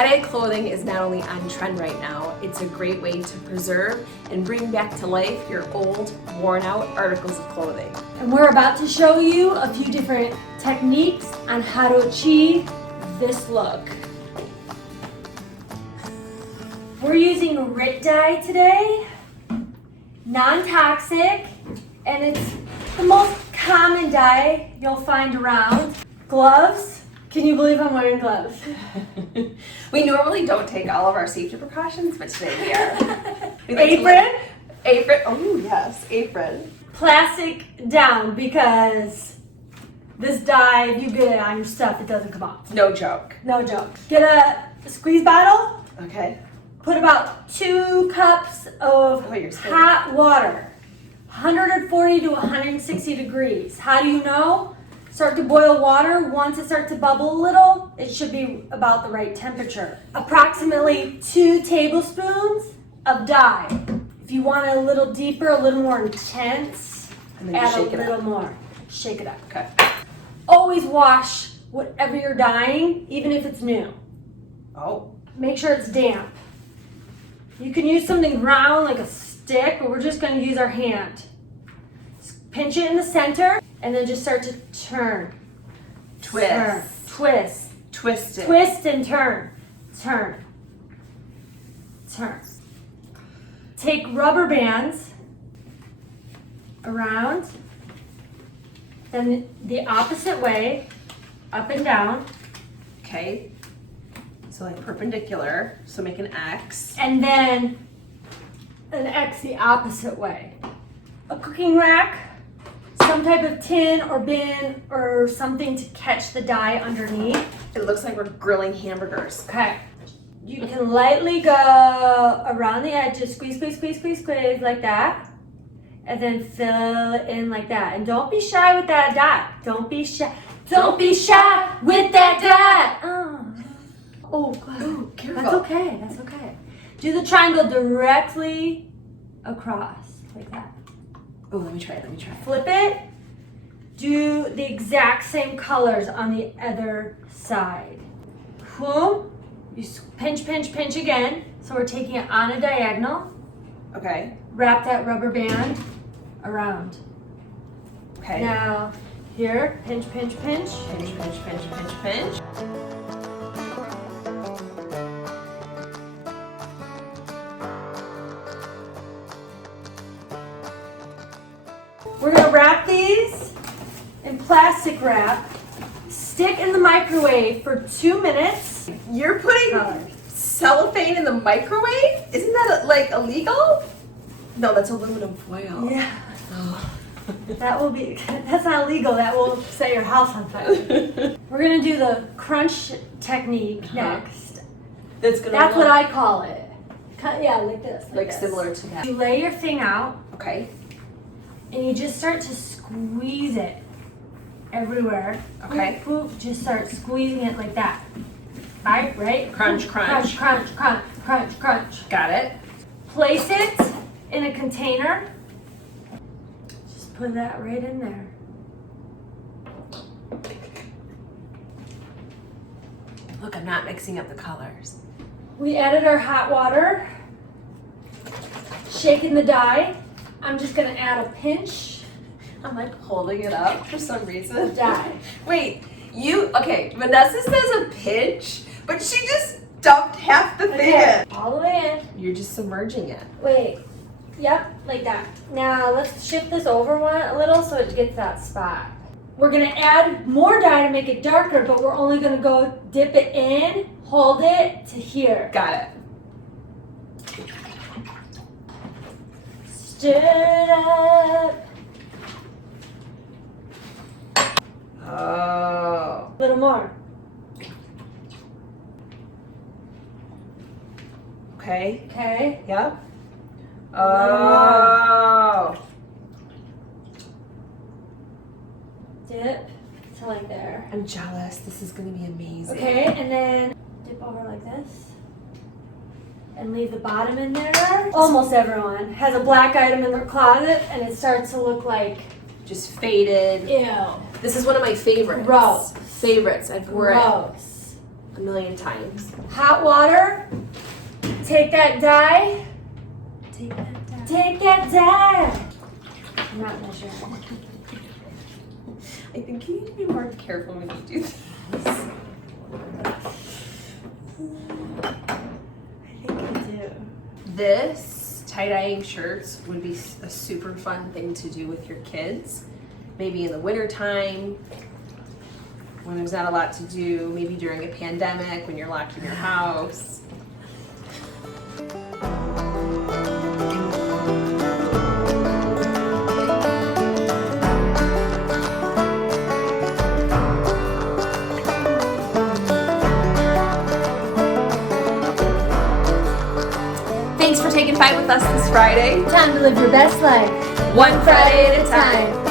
Tie-dye clothing is not only on trend right now, it's a great way to preserve and bring back to life your old, worn-out articles of clothing. And we're about to show you a few different techniques on how to achieve this look. We're using RIT dye today, non-toxic, and it's the most common dye you'll find around. Gloves. Can you believe I'm wearing gloves? We normally don't take all of our safety precautions, but today we are. Apron. Apron. Oh yes, apron. Plastic down, because this dye, if you get it on your stuff, it doesn't come off. No joke. No joke. Get a squeeze bottle. Okay. Put about 2 cups of hot water, 140 to 160 degrees. How do you know? Start to boil water. Once it starts to bubble a little, it should be about the right temperature. Approximately 2 tablespoons of dye. If you want it a little deeper, a little more intense, add a little more. Shake it up. Okay. Always wash whatever you're dyeing, even if it's new. Oh. Make sure it's damp. You can use something round like a stick, but we're just going to use our hand. Pinch it in the center and then just start to turn. Twist. Turn. Twist. Twist it. Twist and turn. Turn. Turn. Take rubber bands around, then the opposite way, up and down. Okay. So like perpendicular, so make an X. And then an X the opposite way. A cooking rack, some type of tin or bin or something to catch the dye underneath. It looks like we're grilling hamburgers. Okay. You can lightly go around the edges, squeeze, squeeze, squeeze, squeeze, squeeze, like that. And then fill it in like that. And don't be shy with that dye. Don't be shy. Don't be shy with that dye. Oh, God. Ooh, careful. That's okay. That's okay. Do the triangle directly across, like that. Oh, let me try it. Let me try it. Flip it. Do the exact same colors on the other side. Boom. You pinch, pinch, pinch again. So we're taking it on a diagonal. Okay. Wrap that rubber band around. Okay. Now, here, pinch, pinch, pinch. Pinch, pinch, pinch, pinch, pinch. We're gonna wrap these in plastic wrap, stick in the microwave for 2 minutes. You're putting cellophane in the microwave? Isn't that like illegal? No, that's aluminum foil. Yeah. Oh. That's not illegal. That will set your house on fire. We're gonna do the crunch technique next. That's what I call it. Yeah, like this. Like this. similar to that. You lay your thing out. Okay. And you just start to squeeze it everywhere. Okay. Boop, boop, just start squeezing it like that. Right? Crunch, crunch. Crunch, crunch, crunch, crunch, crunch. Got it. Place it in a container. Just put that right in there. Look, I'm not mixing up the colors. We added our hot water. Shaking the dye. I'm just gonna add a pinch I'm like holding it up for some reason. of dye. Wait, okay, Vanessa says a pinch, but she just dumped half the thing in. All the way in. You're just submerging it. Wait. Yep, like that. Now let's shift this over a little so it gets that spot. We're gonna add more dye to make it darker, but we're only gonna go dip it in, hold it to here. Got it. Stir it up. Oh. A little more. Okay. Okay. Yep. Oh. Dip to like there. I'm jealous. This is gonna be amazing. Okay, and then dip over like this. And leave the bottom in there. Almost everyone has a black item in their closet and it starts to look like Just faded. ew. This is one of my favorites. Gross. Favorites. I've worn it. Gross. a million times. Hot water. Take that dye. Take that down. Take that dye. I'm not measuring. I think you need to be more careful when you do this. I think I do. This tie-dyeing shirts would be a super fun thing to do with your kids. Maybe in the winter time, when there's not a lot to do, maybe during a pandemic, when you're locked in your house. Thanks for taking 5 with us this Friday. Time to live your best life. One Friday at a time.